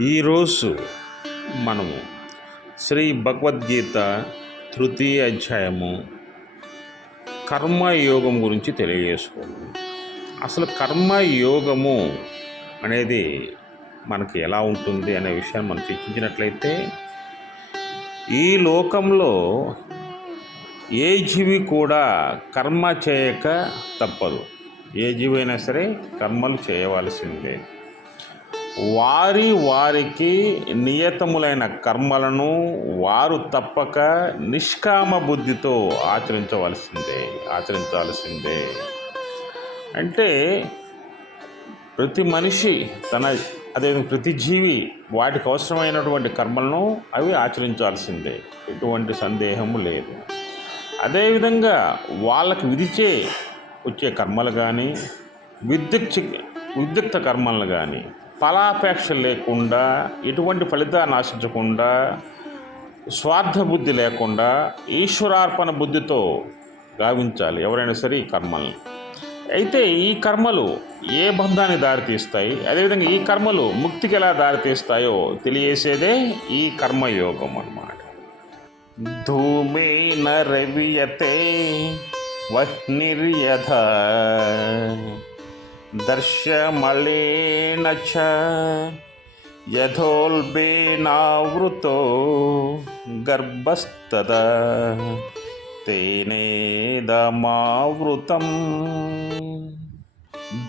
ఈరోజు మనము శ్రీ భగవద్గీత తృతీయ అధ్యాయము కర్మయోగం గురించి తెలియజేసుకోవాలి. అసలు కర్మయోగము అనేది మనకి ఎలా ఉంటుంది అనే విషయాన్ని మనం చర్చించినట్లయితే ఈ లోకంలో ఏ జీవి కూడా కర్మ చేయక తప్పదు. ఏ జీవి అయినా సరే కర్మలు చేయవలసిందే. వారి వారికి నియతములైన కర్మలను వారు తప్పక నిష్కామ బుద్ధితో ఆచరించవలసిందే ఆచరించాల్సిందే. అంటే ప్రతి మనిషి తన అదే ప్రతి జీవి వాటికి అవసరమైనటువంటి కర్మలను అవి ఆచరించాల్సిందే ఎటువంటి సందేహము లేదు. అదేవిధంగా వాళ్ళకి విధిచే వచ్చే కర్మలు కానీ విద్యుత్ విద్యుక్త కర్మలు కానీ ఫలాపేక్ష లేకుండా ఎటువంటి ఫలితాన్ని ఆశించకుండా స్వార్థ బుద్ధి లేకుండా ఈశ్వరార్పణ బుద్ధితో గావించాలి. ఎవరైనా సరే ఈ కర్మల్ని. అయితే ఈ కర్మలు ఏ బంధాన్ని దారితీస్తాయి? అదేవిధంగా ఈ కర్మలు ముక్తికి ఎలా దారితీస్తాయో తెలియసేదే ఈ కర్మయోగం అన్నమాట. ధూమేన రవియతే వహ్నిర్యథ దర్శమళేన చ యథోల్బేనావృతో గర్భస్తద తేనేదమావృతం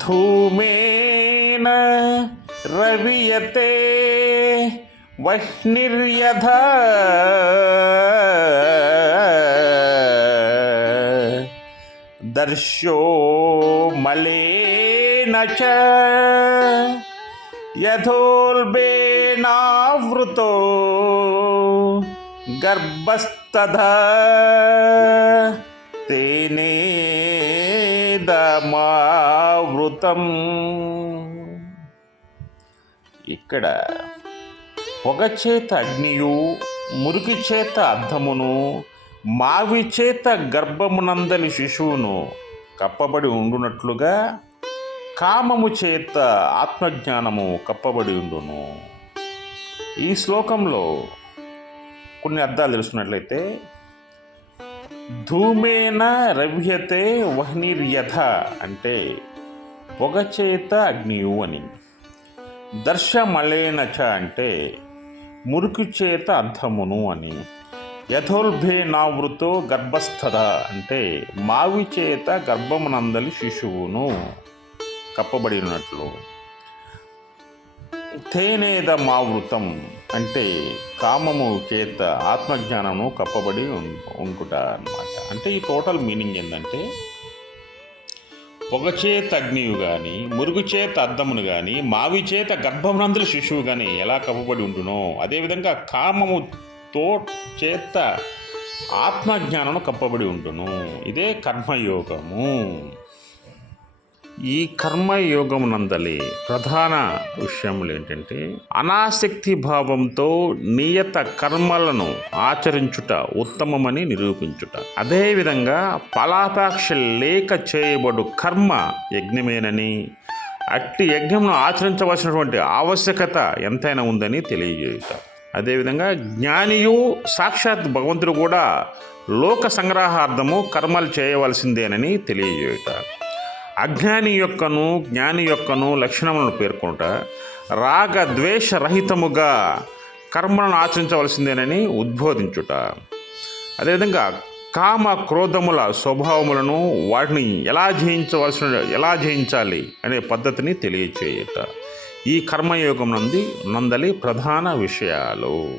ధూమేన రవియతే వహ్నిర్యథ దర్శో మలే మలేన యథోల్బేనావృతో గర్భస్తథ తేనేదమావృతం ఇక్కడ పొగ చేత అగ్నియు మురికి చేత అద్దమును మావి చేత గర్భమునందలి శిశువును కప్పబడి ఉండునట్లుగా కామము చేత ఆత్మజ్ఞానము కప్పబడి ఉండును. ఈ శ్లోకంలో కొన్ని అర్థాలు తెలుసుకున్నట్లయితే ధూమేన రవ్యతే వహ్నిర్యథ అంటే పొగ చేత అగ్నియు అని. దర్శమలేనచ అంటే మురికి చేత అర్థమును అని. యథోల్భేనావృతో గర్భస్థద అంటే మావి చేత గర్భమునందలి శిశువును. కప్పబడి ఉన్నట్లు. తేనేద మావృతం అంటే కామము చేత ఆత్మజ్ఞానము కప్పబడి ఉం- ఉంటుట అన్నమాట. అంటే ఈ టోటల్ మీనింగ్ ఏంటంటే పొగచేత అగ్నియు కానీ మురుగుచేత అద్దమును కానీ మావి చేత గర్భమునందుల శిశువు కానీ ఎలా కప్పబడి ఉంటునో అదేవిధంగా కామము తో చేత ఆత్మజ్ఞానము కప్పబడి ఉంటును ఇదే కర్మయోగము. ఈ కర్మయోగం నందలి ప్రధాన విషయములు ఏంటంటే అనాసక్తి భావంతో నియత కర్మలను ఆచరించుట ఉత్తమమని నిరూపించుట. అదేవిధంగా ఫలాపేక్ష లేక చేయబడు కర్మ యజ్ఞమేనని అట్టి యజ్ఞమును ఆచరించవలసినటువంటి ఆవశ్యకత ఎంతైనా ఉందని తెలియజేయుట. అదేవిధంగా జ్ఞానియు సాక్షాత్ భగవంతుడు కూడా లోక సంగ్రహార్థము కర్మలు చేయవలసిందేనని తెలియజేయుట. అజ్ఞాని యొక్కను జ్ఞాని యొక్కను లక్షణములను పేర్కొంట రాగ ద్వేషరహితముగా కర్మలను ఆచరించవలసిందేనని ఉద్బోధించుట. అదేవిధంగా కామ క్రోధముల స్వభావములను వాటిని ఎలా జయించవలసిన ఎలా జయించాలి అనే పద్ధతిని తెలియచేయుట. ఈ కర్మయోగం నంది నందలి ప్రధాన విషయాలు.